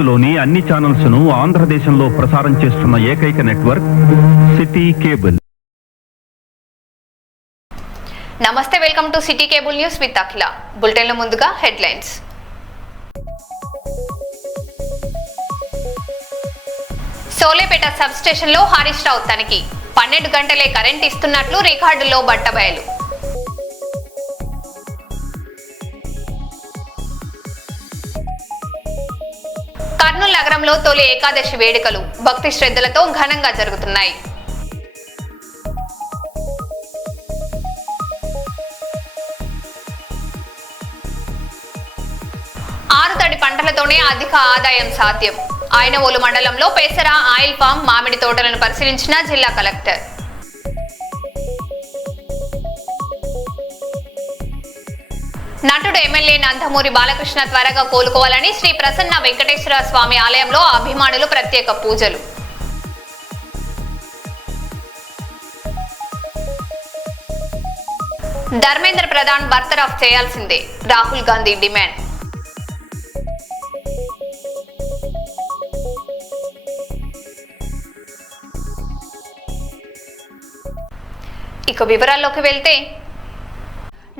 భారత్లోని అన్ని ఛానల్స్ ను ఆంధ్రదేశంలో ప్రసారం చేస్తున్న ఏకైక నెట్వర్క్ సిటీ కేబుల్. నమస్తే, welcome to city cable news with Akhila. బులెటిన్లో ముందుగా హెడ్లైన్స్. సోలేపేట సబ్ స్టేషన్ లో హరీష్ రావు తనిఖీ. 12 గంటలే కరెంట్ ఇస్తున్నట్లు రికార్డుల్లో బట్టబయలు. కర్నూలు నగరంలో తొలి ఏకాదశి వేడుకలు భక్తి శ్రద్ధలతో ఘనంగా జరుగుతున్నాయి. ఆరుతడి పంటలతోనే అధిక ఆదాయం సాధ్యం. ఆయనవోలు మండలంలో పెసర, ఆయిల్ పామ్, మామిడి తోటలను పరిశీలించిన జిల్లా కలెక్టర్. నటుడు ఎమ్మెల్యే నందమూరి బాలకృష్ణ త్వరగా కోలుకోవాలని శ్రీ ప్రసన్న వెంకటేశ్వర స్వామి ఆలయంలో అభిమానులు ప్రత్యేక పూజలు. ధర్మేంద్ర ప్రధాన్ బర్తరఫ్ చేయాల్సిందే, రాహుల్ గాంధీ డిమాండ్. ఇక వివరాల్లోకి వెళ్తే,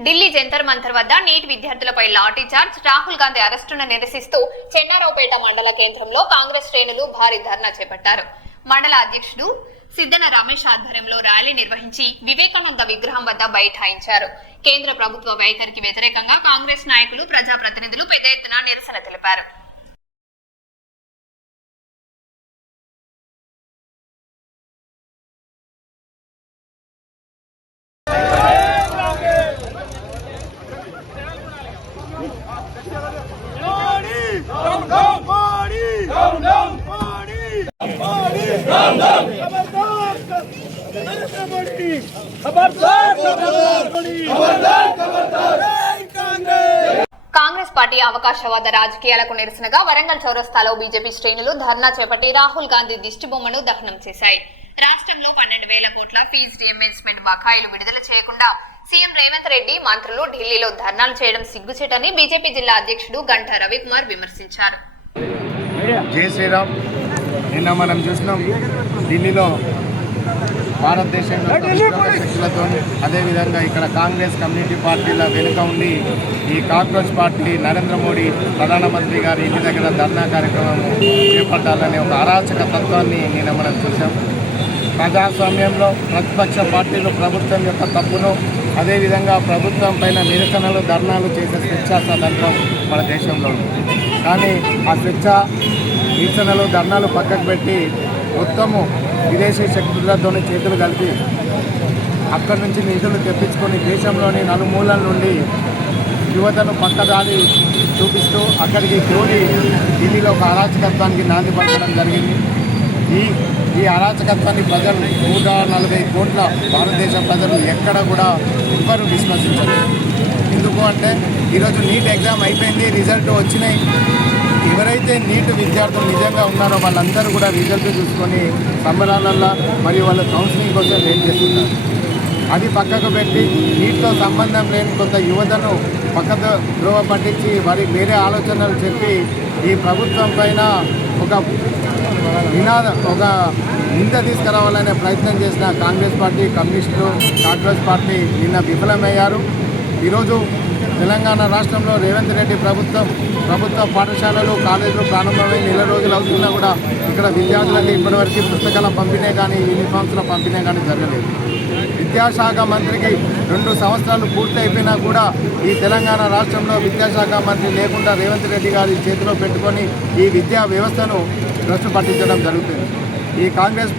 ఢిల్లీ జంతర్ మంతర్ వద్ద నీట్ విద్యార్థులపై లాఠీ చార్జ్, రాహుల్ గాంధీ అరెస్టును నిరసిస్తూ చెన్నారావుపేట మండల కేంద్రంలో కాంగ్రెస్ శ్రేణులు భారీ ధర్నా చేపట్టారు. మండల అధ్యక్షుడు సిద్దన రమేష్ ఆధ్వర్యంలో ర్యాలీ నిర్వహించి వివేకానంద విగ్రహం వద్ద బైఠాయించారు. కేంద్ర ప్రభుత్వ వైఖరికి వ్యతిరేకంగా కాంగ్రెస్ నాయకులు, ప్రజాప్రతినిధులు పెద్ద ఎత్తున నిరసన తెలిపారు. కాంగ్రెస్ పార్టీ అవకాశవాద రాజకీయాలకు నిరసనగా వరంగల్ చౌరస్తాలో బీజేపీ శ్రేణులు ధర్నా చేపట్టి రాహుల్ గాంధీ దిష్టిబొమ్మను దహనం చేశాయి. రాష్ట్రంలో 12,000 కోట్ల ఫీజు రీయింబర్స్మెంట్ బకాయిలు విడుదల చేయకుండా సీఎం రేవంత్ రెడ్డి, మంత్రులు ఢిల్లీలో ధర్నాలు చేయడం సిగ్గుచేటని బీజేపీ జిల్లా అధ్యక్షుడు గంటా రవికుమార్ విమర్శించారు. జై శ్రీరామ్. నిన్న మనం చూసినాం, ఢిల్లీలో భారతదేశంలో శక్తులతో, అదేవిధంగా ఇక్కడ కాంగ్రెస్ కమ్యూనిటీ పార్టీల వెనుక ఉండి ఈ కాంగ్రెస్ పార్టీ నరేంద్ర మోడీ ప్రధానమంత్రి గారి ఇంటి దగ్గర ధర్నా కార్యక్రమం చేపట్టాలనే ఒక అరాచక తత్వాన్ని నిన్న మనం చూసాం. ప్రజాస్వామ్యంలో ప్రతిపక్ష పార్టీలు ప్రభుత్వం యొక్క తప్పును, అదేవిధంగా ప్రభుత్వం పైన నిరసనలు, ధర్నాలు చేసే స్వేచ్ఛా స్వాతంత్రం మన దేశంలో ఉంది. కానీ ఆ స్వేచ్ఛ నిరసనలు, ధర్నాలు పక్కకు పెట్టి మొత్తము విదేశీ శక్తులతో చేతులు కలిపి అక్కడి నుంచి నిధులు తెప్పించుకొని దేశంలోని నలుమూలల నుండి యువతను పక్కదారి చూపిస్తూ అక్కడికి కోరి ఢిల్లీలో ఒక అరాచకత్వానికి నాంది పలకడం జరిగింది. ఈ అరాచకత్వాన్ని ప్రజలు 140 కోట్ల భారతదేశ ప్రజలు ఎక్కడ కూడా ఎవ్వరూ విశ్వసించరు. ఎందుకు అంటే ఈరోజు నీట్ ఎగ్జామ్ అయిపోయింది, రిజల్ట్ వచ్చినాయి. ఎవరైతే నీట్ విద్యార్థులు నిజంగా ఉన్నారో వాళ్ళందరూ కూడా రిజల్ట్ చూసుకొని సంబరాలల్లో మరియు వాళ్ళ కౌన్సిలింగ్ కోసం వెయిట్ చేస్తున్నారు. అది పక్కకు పెట్టి నీటితో సంబంధం లేని కొంత యువతను పక్కకు ద్రోవ పట్టించి వారికి వేరే ఆలోచనలు చెప్పి ఈ ప్రభుత్వం పైన ఒక నింద తీసుకురావాలనే ప్రయత్నం చేసిన కాంగ్రెస్ పార్టీ, కమ్యూనిస్టులు, కాంగ్రెస్ పార్టీ నిన్న విఫలమయ్యారు. ఈరోజు తెలంగాణ రాష్ట్రంలో రేవంత్ రెడ్డి ప్రభుత్వ పాఠశాలలు, కాలేజీలు ప్రారంభమై నెల రోజులు అవుతున్నా కూడా ఇక్కడ విద్యార్థులకి ఇప్పటివరకు పుస్తకాల పంపిణీ కానీ, యూనిఫామ్స్ల పంపిణీ కానీ జరగలేదు. విద్యాశాఖ మంత్రికి 2 సంవత్సరాలు పూర్తి అయిపోయినా కూడా ఈ తెలంగాణ రాష్ట్రంలో విద్యాశాఖ మంత్రి లేకుండా రేవంత్ రెడ్డి గారి చేతిలో పెట్టుకొని ఈ విద్యా వ్యవస్థను భ్రష్టు పట్టించడం జరుగుతుంది. ఈ కాంగ్రెస్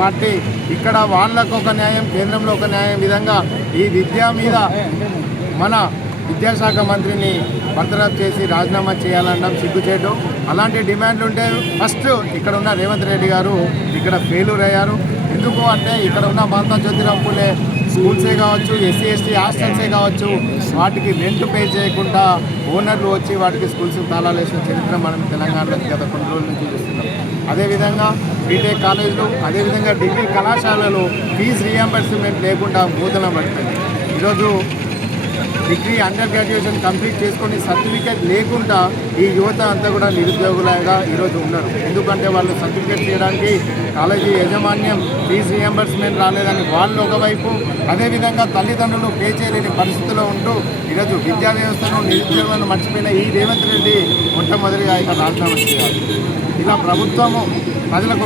పార్టీ ఇక్కడ వాళ్ళకు ఒక న్యాయం, కేంద్రంలో ఒక న్యాయం విధంగా ఈ విద్య మీద మన విద్యాశాఖ మంత్రిని బర్తరఫ్ చేసి రాజీనామా చేయాలనడం సిగ్గుచేటు. అలాంటి డిమాండ్లు ఉంటే ఫస్ట్ ఇక్కడ ఉన్న రేవంత్ రెడ్డి గారు ఇక్కడ ఫెయిల్యూర్ అయ్యారు. ఎందుకు అంటే ఇక్కడ ఉన్న మహాత్మా జ్యోతిరావు పూలే స్కూల్సే కావచ్చు, ఎస్సీ ఎస్టీ హాస్టల్సే కావచ్చు, వాటికి రెంట్ పే చేయకుండా ఓనర్లు వచ్చి వాటికి స్కూల్స్ తాళాలు వేసిన చరిత్ర మనం తెలంగాణలో గత కొన్ని రోజుల నుంచి చూస్తున్నాం. అదేవిధంగా బీటెక్ కాలేజీలు, అదేవిధంగా డిగ్రీ కళాశాలలు ఫీజు రీయింబర్స్మెంట్ లేకుండా మూతన పడుతుంది. ఈరోజు డిగ్రీ అండర్ గ్రాడ్యుయేషన్ కంప్లీట్ చేసుకొని సర్టిఫికేట్ లేకుండా ఈ యువత అంతా కూడా నిరుద్యోగులుగా ఈరోజు ఉన్నారు. ఎందుకంటే వాళ్ళు సర్టిఫికేట్ చేయడానికి కాలేజీ యాజమాన్యం ఫీజు రియంబర్స్మెంట్ రాలేదని వాళ్ళు ఒకవైపు, అదేవిధంగా తల్లిదండ్రులు పే చేయలేని పరిస్థితిలో ఉంటూ ఈరోజు విద్యా వ్యవస్థను నిరుద్యోగులను మర్చిపోయిన ఈ రేవంత్ రెడ్డి మొట్టమొదటిగా ఇక రాజీనామా చేయాలి. ఇలా ప్రభుత్వము ప్రజలకు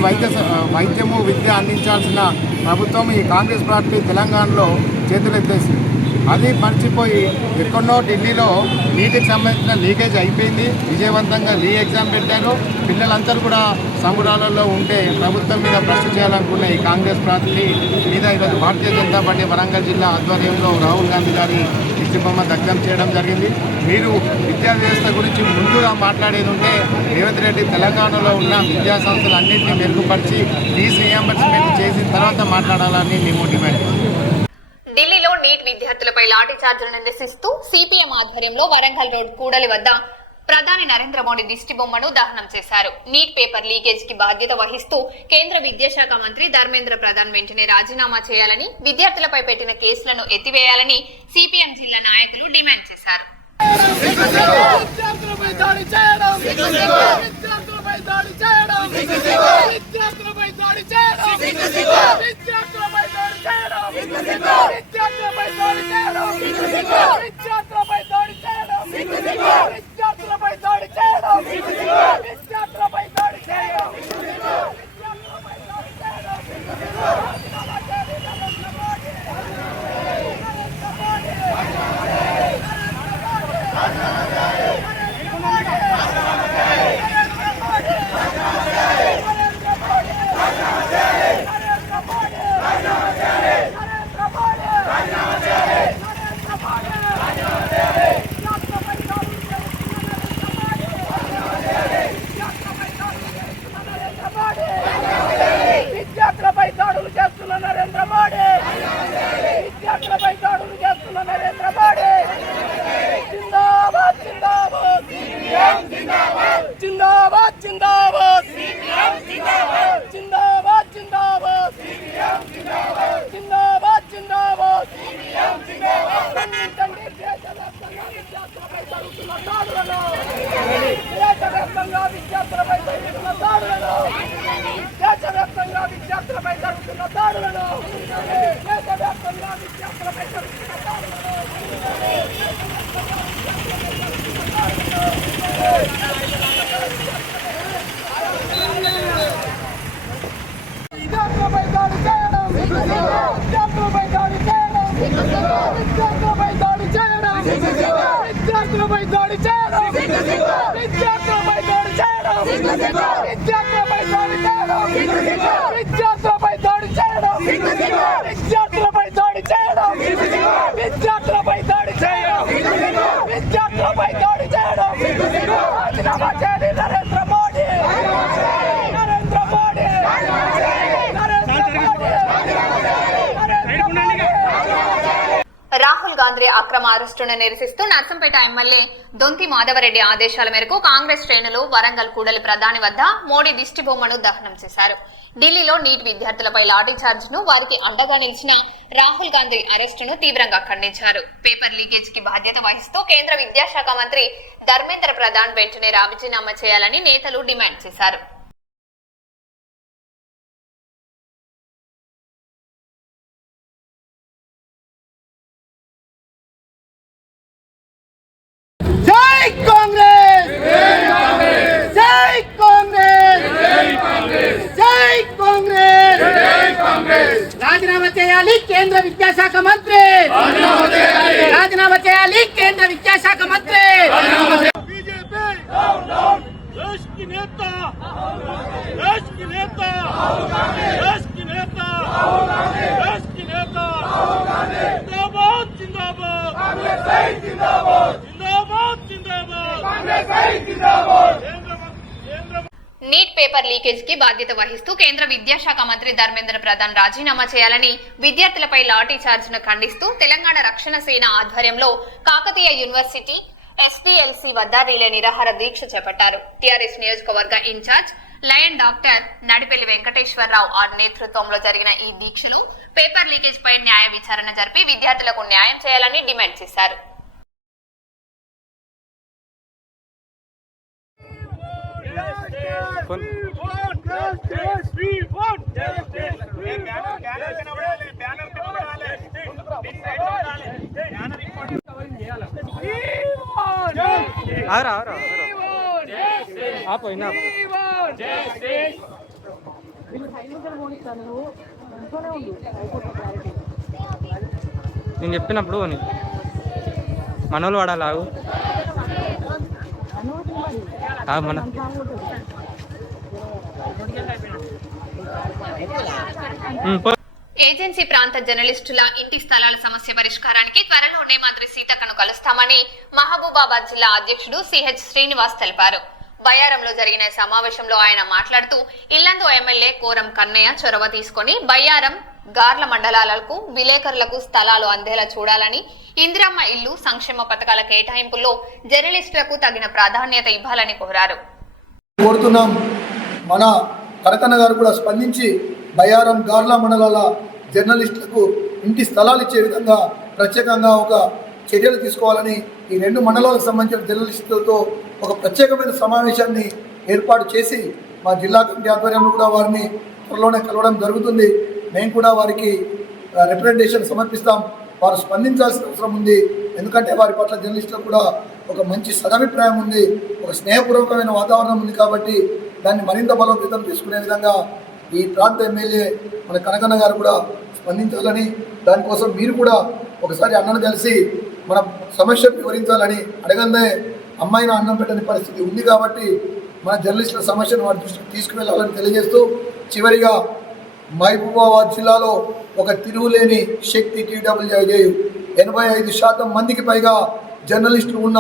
వైద్యము విద్య అందించాల్సిన ప్రభుత్వం ఈ కాంగ్రెస్ పార్టీ తెలంగాణలో చేతులెత్తేసింది. అది మర్చిపోయి ఎక్కడో ఢిల్లీలో నీటికి సంబంధించిన లీకేజ్ అయిపోయింది, విజయవంతంగా ఎగ్జామ్ పెట్టారు. పిల్లలందరూ కూడా సంబురాలలో ఉంటే ప్రభుత్వం మీద ప్రశ్న చేయాలనుకున్న ఈ కాంగ్రెస్ పార్టీ మీద ఈరోజు భారతీయ జనతా పార్టీ వరంగల్ జిల్లా ఆధ్వర్యంలో రాహుల్ గాంధీ గారి దిష్టిబొమ్మ దగ్ధం చేయడం జరిగింది. మీరు విద్యా వ్యవస్థ గురించి ముందుగా మాట్లాడేది ఉంటే రేవంత్ రెడ్డి తెలంగాణలో ఉన్న విద్యా సంస్థలు అన్నింటినీ మెరుగుపరిచి ఫీజు రియంబర్స్మెంట్ చేసిన తర్వాత మాట్లాడాలని మేము డిమాండ్ చేస్తున్నాం. ఢిల్లీలో నీట్ విద్యార్థులపై లాఠీ చార్జీలు నిరసిస్తూ సిపిఎం ఆధ్వర్యంలో వరంగల్ రోడ్ కూడలి వద్ద ప్రధాని నరేంద్ర మోడీ దిష్టి బొమ్మను దహనం చేశారు. నీట్ పేపర్ లీకేజ్ కి బాధ్యత వహిస్తూ కేంద్ర విద్యాశాఖ మంత్రి ధర్మేంద్ర ప్రధాన్ వెంటనే రాజీనామా చేయాలని, విద్యార్థులపై పెట్టిన కేసులను ఎత్తివేయాలని సిపిఎం జిల్లా నాయకులు డిమాండ్ చేశారు. విద్యార్థులపై దాడులు చేస్తున్న నరేంద్ర మోడీ, విద్యార్థులపై దాడులు చేస్తున్న నరేంద్ర మోడీ. జిందాబాద్ జిందాబాద్ జిందాబాద్ జిందాబాద్ జిందాబాద్ జిందాబాద్ జిందాబాద్ జిందాబాద్ జిందాబాద్. ఖండించండి దేశవ్యాప్తంగా విద్యార్థులపై జరుగుతున్న దాడులను, దేశవ్యాప్తంగా విద్యార్థులపై జరుగుతున్న దాడులను, దేశవ్యాప్తంగా విద్యార్థులపై జరుగుతున్న దాడులను, దేశవ్యాప్తంగా విద్యార్థులపై జరుగుతున్న దాడులను. విద్యార్థులపై దాడి చేయడం, విద్యార్థులపై దాడి చేయడం, విద్యార్థులపై దాడి చేయడం, విద్యార్థులపై దాడి చేయడం, విద్యార్థులపై దాడి చేయడం, విద్యార్థులపై దాడి చేయడం, విద్యార్థులపై దాడి చేయడం, విద్యార్థులపై దాడి చేయడం, విద్యార్థులపై దాడి చేయడం, విద్యార్థులపై దాడి చేయడం. రాజీనామా చేయాలి నరేంద్ర మోడీ, నరేంద్ర మోడీ, రాహుల్ గాంధీ అక్రమ అరెస్టును నిరసిస్తూ నర్సంపేట ఎమ్మెల్యే దొంతి మాధవరెడ్డి ఆదేశాల మేరకు కాంగ్రెస్ శ్రేణులు వరంగల్ కూడలి ప్రధాని వద్ద మోడీ దిష్టి బొమ్మను దహనం చేశారు. ఢిల్లీలో నీట్ విద్యార్థులపై లాఠీ చార్జ్ను, వారికి అండగా నిలిచిన రాహుల్ గాంధీ అరెస్టును తీవ్రంగా ఖండించారు. పేపర్ లీకేజ్ కి బాధ్యత వహిస్తూ కేంద్ర విద్యాశాఖ మంత్రి ధర్మేంద్ర ప్రధాన్ వెంటనే రాజీనామా చేయాలని నేతలు డిమాండ్ చేశారు. జై కాంగ్రెస్, జై కాంగ్రెస్, జై కాంగ్రెస్, రాజీనామా చేయాలి కేంద్ర విద్యాశాఖ మంత్రి, రాజీనామా చేయాలి కేంద్ర విద్యాశాఖ మంత్రి. बीजेपी देश की नेता, देश की नेता, देश की नेता, देश की नेता, जिंदाबाद जिंदाबाद, जिंदाबाद जिंदाबाद, నీట్ పేపర్ లీకేజ్ కి బాధ్యత వహిస్తూ కేంద్ర విద్యాశాఖ మంత్రి ధర్మేంద్ర ప్రధాన్ రాజీనామా చేయాలని, విద్యార్థులపై లాఠీ చార్జ్ ను ఖండిస్తూ తెలంగాణ రక్షణ సేన ఆధ్వర్యంలో కాకతీయ యూనివర్సిటీ SDLC వద్ద రిలే నిరాహార దీక్ష చేపట్టారు. టీఆర్ఎస్ నియోజకవర్గ incharge lion doctor Nadipelli Venkateswararao నేతృత్వంలో జరిగిన ఈ దీక్షలు పేపర్ లీకేజ్ పై న్యాయ విచారణ జరిపి విద్యార్థులకు న్యాయం చేయాలని డిమాండ్ చేశారు. నేను చెప్పినప్పుడు మనోళ్ళు వాడాలి మన ఏజెన్సీ ప్రాంత జర్నలిస్టుల ఇంటి స్థలాల సమస్య పరిష్కారానికి త్వరలోనే మంత్రి సీతక్కను కలుస్తామని మహబూబాబాద్ జిల్లా అధ్యక్షుడు సిహెచ్ శ్రీనివాస్ తెలిపారు. బయ్యారంలో జరిగిన సమావేశంలో ఆయన మాట్లాడుతూ ఇల్లందు ఎమ్మెల్యే కోరం కన్నయ్య చొరవ తీసుకుని బయ్యారం గార్ల మండలాలకు విలేకరులకు స్థలాలు అందేలా చూడాలని, ఇందిరమ్మ ఇల్లు సంక్షేమ పథకాల కేటాయింపుల్లో జర్నలిస్టులకు తగిన ప్రాధాన్యత ఇవ్వాలని కోరారు. కోరుతున్నాం. మన కరకన్న గారు కూడా స్పందించి బయ్యారం గార్ల మండలాల జర్నలిస్టులకు ఇంటి స్థలాలు ఇచ్చే విధంగా ప్రత్యేకంగా ఒక చర్యలు తీసుకోవాలని ఈ రెండు మండలాలకు సంబంధించిన జర్నలిస్టులతో ఒక ప్రత్యేకమైన సమావేశాన్ని ఏర్పాటు చేసి మా జిల్లా కమిటీ ఆధ్వర్యంలో కూడా వారిని త్వరలోనే కలవడం జరుగుతుంది. మేము కూడా వారికి రిప్రజెంటేషన్ సమర్పిస్తాం. వారు స్పందించాల్సిన అవసరం ఉంది. ఎందుకంటే వారి పట్ల జర్నలిస్టులకు కూడా ఒక మంచి సదభిప్రాయం ఉంది, ఒక స్నేహపూర్వకమైన వాతావరణం ఉంది. కాబట్టి దాన్ని మరింత బలోపేతం చేసుకునే విధంగా ఈ ప్రాంత ఎమ్మెల్యే మన కనకన్న గారు కూడా స్పందించాలని, దానికోసం మీరు కూడా ఒకసారి అన్నను కలిసి మన సమస్యను వివరించాలని, అడగందే అమ్మాయిన అన్నం పెట్టని పరిస్థితి ఉంది. కాబట్టి మన జర్నలిస్టుల సమస్యను వారి దృష్టికి తీసుకువెళ్ళాలని తెలియజేస్తూ, చివరిగా మహబూబాబాద్ జిల్లాలో ఒక తిరుగులేని శక్తి TWIJ 85% మందికి పైగా జర్నలిస్టులు ఉన్న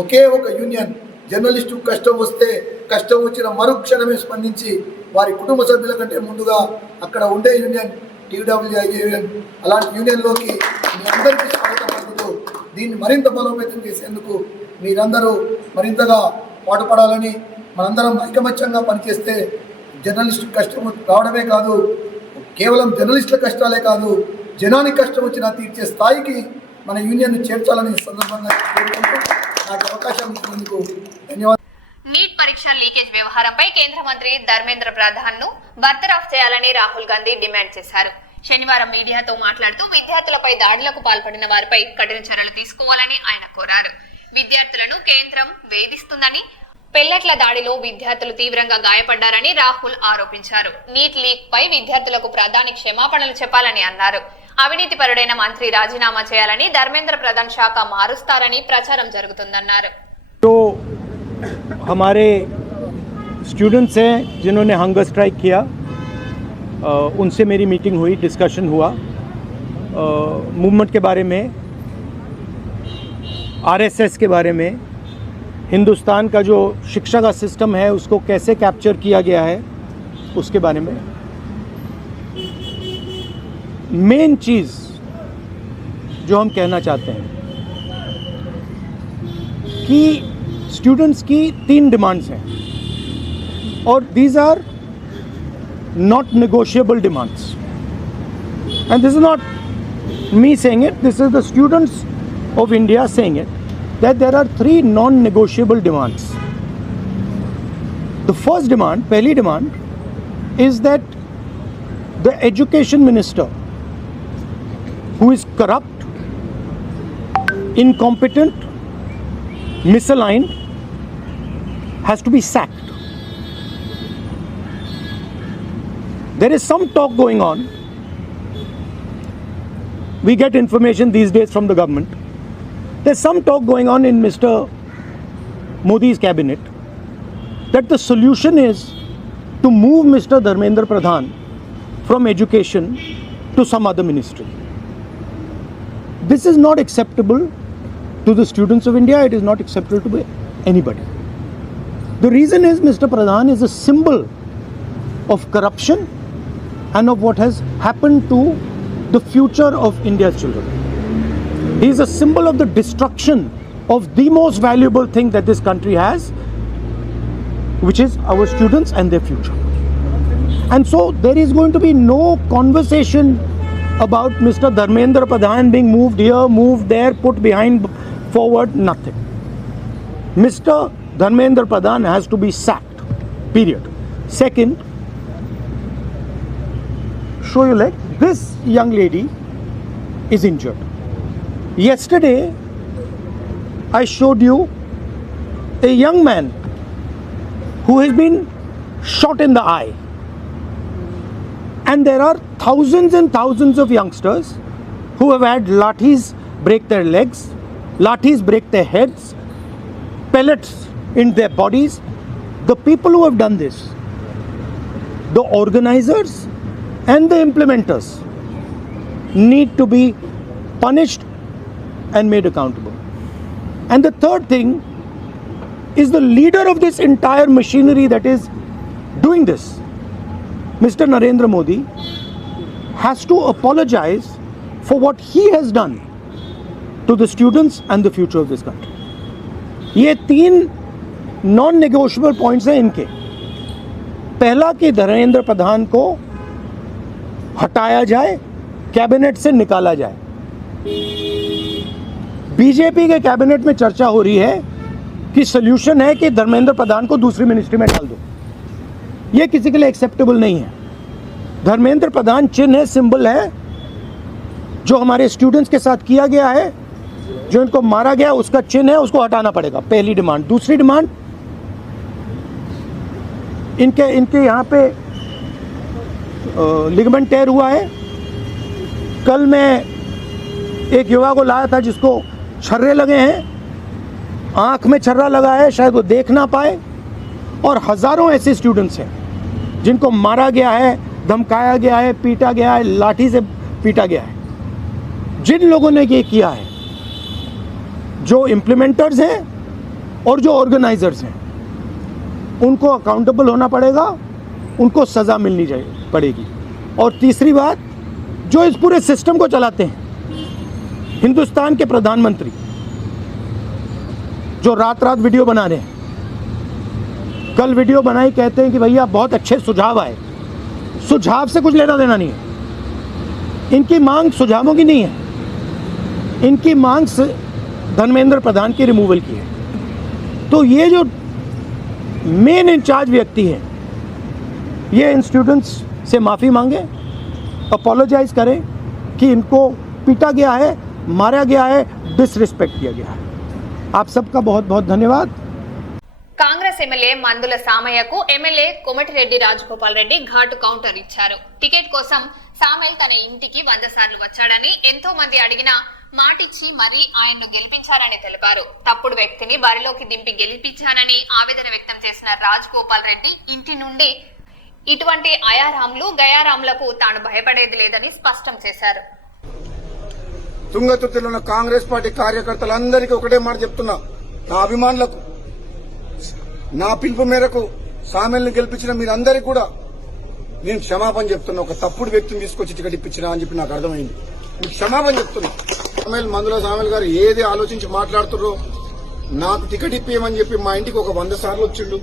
ఒకే ఒక యూనియన్. జర్నలిస్టు కష్టం వస్తే కష్టం వచ్చిన మరుక్షణమే స్పందించి వారి కుటుంబ సభ్యుల కంటే ముందుగా అక్కడ ఉండే యూనియన్ TWIJ యూనియన్. అలాంటి యూనియన్లోకి మీ అందరికీ స్వాగతం పలుకుతూ దీన్ని మరింత బలోపేతం చేసేందుకు మీరందరూ మరింతగా పాటుపడాలని, మనందరం ఐకమత్యంగా పనిచేస్తే జర్నలిస్టు కష్టం రావడమే కాదు, కేవలం జర్నలిస్టుల కష్టాలే కాదు, జనానికి కష్టం వచ్చినా తీర్చే స్థాయికి మన యూనియన్ చేర్చాలని సందర్భంగా కోరుకుంటూ నాకు అవకాశం ఇచ్చినందుకు ధన్యవాదాలు. నీట్ పరీక్ష లీకేజ్ వ్యవహారంపై కేంద్ర మంత్రి ధర్మేంద్ర ప్రధాన్ ను బర్తరఫ్ చేయాలని రాహుల్ గాంధీ డిమాండ్ చేశారు. శనివారం మీడియాతో మాట్లాడుతూ విద్యార్థులపై దాడులకు పాల్పడిన వారిపై కఠిన చర్యలు తీసుకోవాలని ఆయన కోరారు. విద్యార్థులను కేంద్రం వేధిస్తుందని, పెల్లట్ల దాడిలో విద్యార్థులు తీవ్రంగా గాయపడ్డారని రాహుల్ ఆరోపించారు. నీట్ లీక్ పై విద్యార్థులకు ప్రధాని క్షమాపణలు చెప్పాలని అన్నారు. అవినీతి పరుడైన మంత్రి రాజీనామా చేయాలని, ధర్మేంద్ర ప్రధాన్ శాఖ మారుస్తారని ప్రచారం జరుగుతుందన్నారు. हमारे स्टूडेंट्स हैं जिन्होंने हंगर स्ट्राइक किया, उनसे मेरी मीटिंग हुई, डिस्कशन हुआ मूवमेंट के बारे में, RSS के बारे में, हिंदुस्तान का जो शिक्षा का सिस्टम है उसको कैसे कैप्चर किया गया है उसके बारे में. मेन चीज़ जो हम कहना चाहते हैं कि स्टूडेंट्स की 3 डिमांड्स हैं और these are not negotiable demands, and this is not me saying it, this is the students of India saying it, that there are 3 non-negotiable demands. The first demand, pehli demand, is that the education minister, who is corrupt, incompetent, misaligned, has to be sacked. There is some talk going on. We get information these days from the government. There's some talk going on in Mr. Modi's cabinet that the solution is to move Mr. Dharmendra Pradhan from education to some other ministry. This is not acceptable to the students of India. It is not acceptable to anybody. The reason is Mr. Pradhan is a symbol of corruption and of what has happened to the future of India's children. He is a symbol of the destruction of the most valuable thing that this country has, which is our students and their future. And so there is going to be no conversation about Mr. Dharmendra Pradhan being moved here, moved there, put behind, forward, nothing. Mr. Dharmendra Pradhan has to be sacked, period. Second, show your leg. This young lady is injured. Yesterday, I showed you a young man who has been shot in the eye. And there are thousands and thousands of youngsters who have had lathis break their legs, lathis break their heads, pellets in their bodies. The people who have done this, the organizers and the implementers, need to be punished and made accountable. And the third thing is the leader of this entire machinery that is doing this, Mr. Narendra Modi, has to apologize for what he has done to the students and the future of this country. ये 3 non-negotiable points हैं इनके. पहला कि धर्मेंद्र प्रधान को हटाया जाए, cabinet से निकाला जाए. बीजेपी के कैबिनेट में चर्चा हो रही है कि सोल्यूशन है कि धर्मेंद्र प्रधान को दूसरी मिनिस्ट्री में डाल दो. ये किसी के लिए एक्सेप्टेबल नहीं है. धर्मेंद्र प्रधान चिन्ह है, सिंबल है. जो हमारे स्टूडेंट्स के साथ किया गया है, जो इनको मारा गया, उसका चिन्ह है, उसको हटाना पड़ेगा. पहली डिमांड. दूसरी डिमांड, इनके यहाँ पे लिगामेंट टेयर हुआ है. कल मैं एक युवा को लाया था जिसको छर्रे लगे हैं, आंख में छर्रा लगा है, शायद वो देख ना पाए. और हजारों ऐसे स्टूडेंट्स हैं जिनको मारा गया है, धमकाया गया है, पीटा गया है, लाठी से पीटा गया है. जिन लोगों ने ये किया है, जो इम्प्लीमेंटर्स हैं और जो ऑर्गेनाइजर्स हैं, उनको अकाउंटेबल होना पड़ेगा, उनको सज़ा मिलनी पड़ेगी. और तीसरी बात, जो इस पूरे सिस्टम को चलाते हैं, हिंदुस्तान के प्रधानमंत्री, जो रात रात वीडियो बना रहे हैं, कल वीडियो बनाई, कहते हैं कि भैया बहुत अच्छे सुझाव आए. सुझाव से कुछ लेना देना नहीं है. इनकी मांग सुझावों की नहीं है, इनकी मांग धर्मेंद्र प्रधान की रिमूवल की है. तो ये जो मेन इंचार्ज व्यक्ति हैं, ये इन स्टूडेंट्स से माफ़ी मांगे, अपोलोजाइज करें कि इनको पीटा गया है, मारा गया है, डिसरिस्पेक्ट किया गया है. आप सबका बहुत बहुत धन्यवाद. కాంగ్రెస్ ఎమ్మెల్యే మందుల సామయ్యకు ఎమ్మెల్యే కోమటిరెడ్డి రాజగోపాల్ రెడ్డి ఘాటు కౌంటర్ ఇచ్చారు. టికెట్ కోసం సామయ్య తన ఇంటికి 100 సార్లు వచ్చాడని, ఎంతో మంది అడిగినా మాటిచ్చి మరీ ఆయన్ను గెలిపించారని తెలిపారు. తప్పుడు వ్యక్తిని బరిలోకి దింపి గెలిపించానని ఆవేదన వ్యక్తం చేసిన రాజగోపాల్ రెడ్డి ఇంటి నుండి ఇటువంటి అయారాంలు గయారాంలకు తాను భయపడేది లేదని స్పష్టం చేశారు. తుంగతుర్తిలో ఉన్న కాంగ్రెస్ పార్టీ కార్యకర్తలందరికీ ఒకటే మాట చెప్తున్నా, నా అభిమానులకు, నా పిలుపు మేరకు సామెల్ని గెలిపించిన మీరందరికీ కూడా నేను క్షమాపణ చెప్తున్నా. ఒక తప్పుడు వ్యక్తిని తీసుకొచ్చి టికెట్ ఇప్పించినా అని చెప్పి నాకు అర్థమైంది. మీకు క్షమాపణ చెప్తున్నా. మందుల సామెల్ గారు ఏది ఆలోచించి మాట్లాడుతుర్రో, నాకు టికెట్ ఇప్పియమని చెప్పి మా ఇంటికి ఒక 100 సార్లు వచ్చిండు.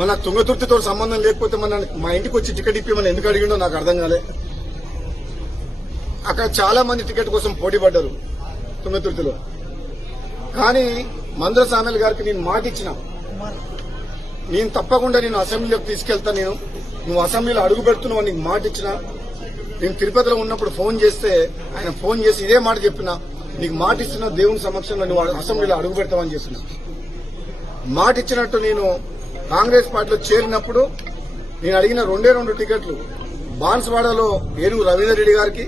మన తుంగతుర్తితో సంబంధం లేకపోతే మా ఇంటికి వచ్చి టికెట్ ఇప్పియమని ఎందుకు అడిగిండో నాకు అర్థం కాలే. అక్కడ చాలా మంది టికెట్ కోసం పోటీ పడ్డారు తుంగతుర్తిలో. కానీ మందుల సామెల్ గారికి నేను మాట ఇచ్చిన, నేను తప్పకుండా నేను అసెంబ్లీలోకి తీసుకెళ్తా, నువ్వు అసెంబ్లీలో అడుగు పెడుతున్నావు నీకు మాట ఇచ్చిన. నేను తిరుపతిలో ఉన్నప్పుడు ఫోన్ చేస్తే ఆయన ఫోన్ చేసి ఇదే మాట చెప్పిన, నీకు మాట ఇస్తున్నా దేవుని సమక్షంలో నువ్వు అసెంబ్లీలో అడుగు పెడతావని చెప్పిన. మాట ఇచ్చినట్టు నేను కాంగ్రెస్ పార్టీలో చేరినప్పుడు నేను అడిగిన 2 టికెట్లు బాన్స్వాడలో ఏనుగు రవీందర్ రెడ్డి గారికి,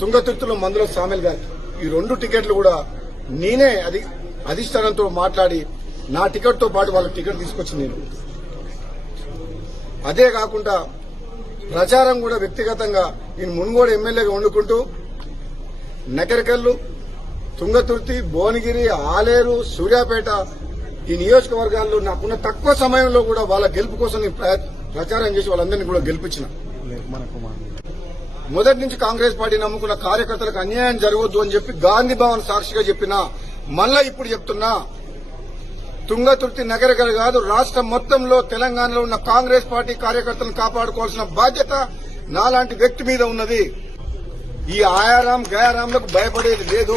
తుంగతుర్తిలో మందుల సామెల్ గారికి, ఈ 2 టికెట్లు కూడా నేనే అధిష్టానంతో మాట్లాడి నా టికెట్ తో పాటు వాళ్ళకి టికెట్ తీసుకొచ్చింది నేను. అదే కాకుండా ప్రచారం కూడా వ్యక్తిగతంగా నేను మున్గోడు ఎమ్మెల్యేగా వండుకుంటూ నకరికల్లు, తుంగతుర్తి, భువనగిరి, ఆలేరు, సూర్యాపేట ఈ నియోజకవర్గాల్లో నాకున్న తక్కువ సమయంలో కూడా వాళ్ళ గెలుపు కోసం నేను ప్రచారం చేసి వాళ్ళందరినీ కూడా గెలిపించిన. మొదటి నుంచి కాంగ్రెస్ పార్టీ నమ్ముకున్న కార్యకర్తలకు అన్యాయం జరగొద్దు అని చెప్పి గాంధీ భవన్ సాక్షిగా చెప్పినా, మళ్ళా ఇప్పుడు చెప్తున్నా, తుంగతుర్తి నగర కాదు రాష్ట్రం మొత్తంలో తెలంగాణలో ఉన్న కాంగ్రెస్ పార్టీ కార్యకర్తలను కాపాడుకోవాల్సిన బాధ్యత నాలాంటి వ్యక్తి మీద ఉన్నది. ఈ ఆయారాం గయారాంలకు భయపడేది లేదు.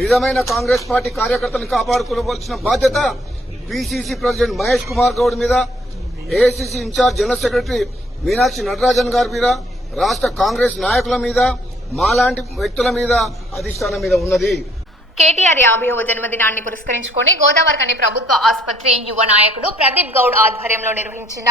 నిజమైన కాంగ్రెస్ పార్టీ కార్యకర్తలను కాపాడుకోవాల్సిన బాధ్యత పిసిసి ప్రెసిడెంట్ మహేష్ కుమార్ గౌడ్ మీద, AICC incharge general secretary Meenakshi Natarajan గారి మీద, రాష్ట్ర కాంగ్రెస్ నాయకుల మీద, మాలాంటి వ్యక్తుల మీద, అధిష్టానం మీద ఉన్నది. కేటీఆర్ 50వ జన్మదినాన్ని పురస్కరించుకొని గోదావరికని ప్రభుత్వ ఆసుపత్రి యువ నాయకుడు ప్రదీప్ గౌడ్ ఆధ్వర్యంలో నిర్వహించిన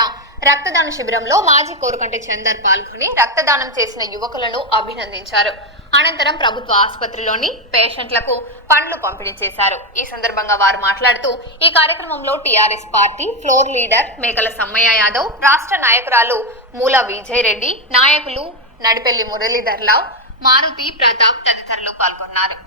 రక్తదాన శిబిరంలో మాజీ కోరుకంటి చందర్ పాల్గొని రక్తదానం చేసిన యువకులను అభినందించారు. అనంతరం ప్రభుత్వ ఆసుపత్రిలోని పేషెంట్లకు పండ్లు పంపిణీ చేశారు. ఈ సందర్భంగా వారు మాట్లాడుతూ ఈ కార్యక్రమంలో టీఆర్ఎస్ పార్టీ ఫ్లోర్ లీడర్ మేకల సమ్మయ్య యాదవ్, రాష్ట్ర నాయకురాలు మూల విజయ్ రెడ్డి, నాయకులు నడిపెల్లి మురళీధర్రావు, మారుతి ప్రతాప్ తదితరులు పాల్గొన్నారు.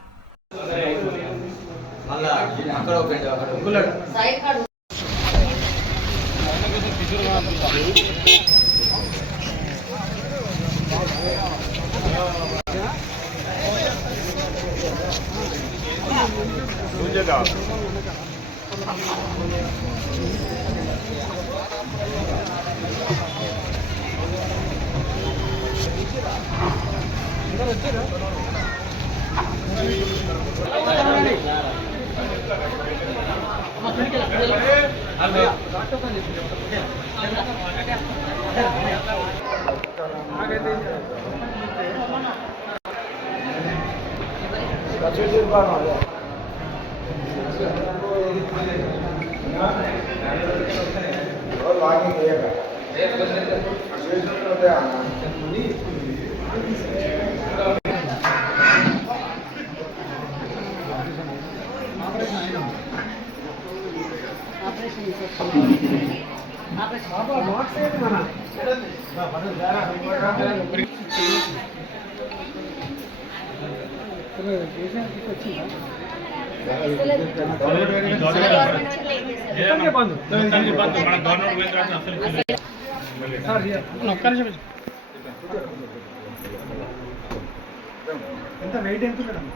ఎంత వెయిట్ ఎంత మేడం?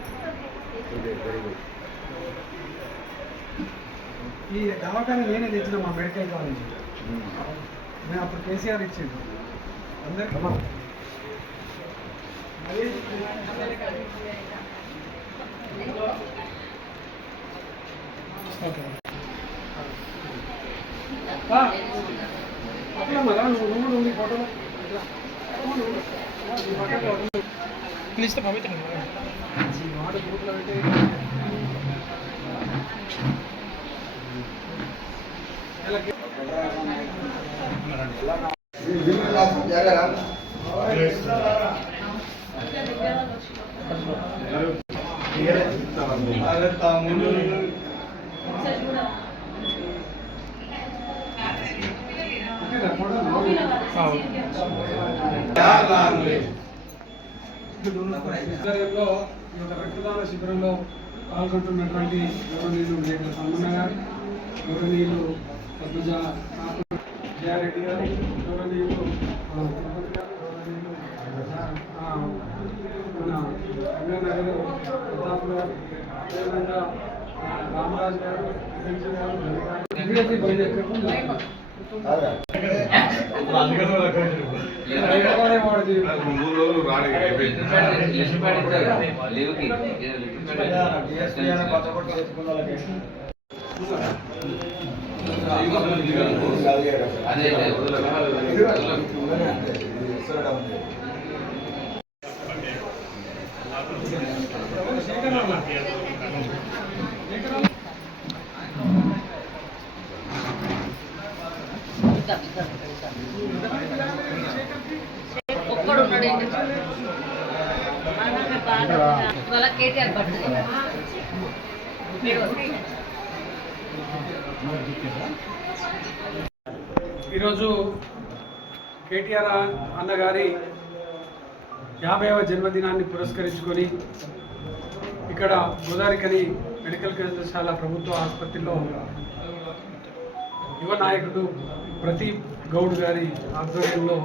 ఈ దవాఖాన నేనే తెచ్చిన మా మెడికల్ కాలేజ్. నేను అప్పుడు కేసీఆర్ ఇచ్చిండు అందరికీ. అట్లా మళ్ళా నువ్వు ఉంది ఫోటోలో ప్లీజ్ పవిత్ర వాడు గ్రూప్లో అంటే ఆధ్వర్యంలో ఈ యొక్క రక్తదాన శిబిరంలో పాల్గొంటున్నటువంటి గౌరవనీయులు మేకల సమ్మన్న గారు, గౌరవనీయులు పద్మజ జయారెడ్డి గారు, గౌరవనీయులు గౌరవనీయులు మన రంగన్న గారు, ప్రతాప్ గారు, అదేవిధంగా రామరాజు గారు, ఈరోజు కేటీఆర్ అన్నగారి 50వ జన్మదినాన్ని పురస్కరించుకొని ఇక్కడ గోదావరికని మెడికల్ కళాశాల ప్రభుత్వ ఆసుపత్రిలో యువ నాయకుడు ప్రదీప్ గౌడ్ గారి ఆధ్వర్యంలో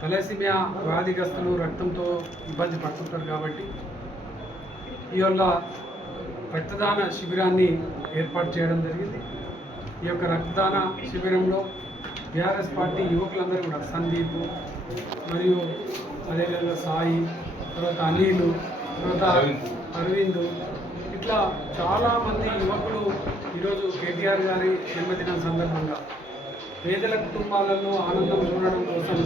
తలసీమియా వ్యాధిగ్రస్తులు రక్తంతో ఇబ్బంది పడుతుంటారు కాబట్టి ఇవాళ రక్తదాన శిబిరాన్ని ఏర్పాటు చేయడం జరిగింది. ఈ యొక్క రక్తదాన శిబిరంలో బీఆర్ఎస్ పార్టీ యువకులందరూ కూడా సందీప్ మరియు అదేవిధంగా సాయి, తర్వాత అనిల్, తర్వాత అరవింద్, ఇట్లా చాలామంది యువకులు ఈరోజు కేటీఆర్ గారి జన్మదినం సందర్భంగా పేదల కుటుంబాలలో ఆనందం చూడడం కోసం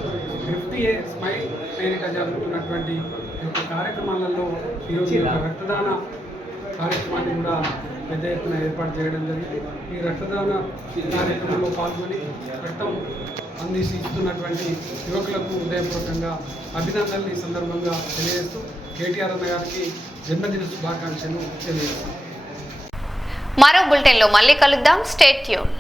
50 స్మైల్ పేరిట జరుగుతున్నటువంటి ఈ యొక్క కార్యక్రమాలలో ఈరోజు ఈ యొక్క రక్తదాన కార్యక్రమాన్ని కూడా పెద్ద ఎత్తున ఏర్పాటు చేయడం జరిగింది. ఈ రక్తదాన కార్యక్రమంలో పాల్గొని రక్తం అందిస్తున్నటువంటి యువకులకు హృదయపూర్వకంగా అభినందనలు ఈ సందర్భంగా తెలియజేస్తూ కేటీఆర్ అన్న గారికి జన్మదిన శుభాకాంక్షలు తెలియజేస్తాం. మరో బులెటిన్లో మళ్ళీ కలుద్దాం. Stay tune.